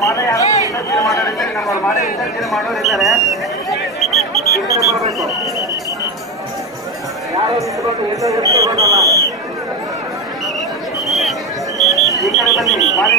ಮಾಲೆ ಯಾರು ವಿಸರ್ಜನೆ ಮಾಡೋರಿದ್ದಾರೆ ನಮ್ಮವ್ರು ಮಾಲೆ ವಿಸರ್ಜನೆ ಮಾಡೋರಿದ್ದಾರೆ ಬರಬೇಕು ಯಾರು ನಿಂತ್ಕೊಂಡು ಎಲ್ಲೋ ಕಡೆ ಬನ್ನಿ ಮನೆ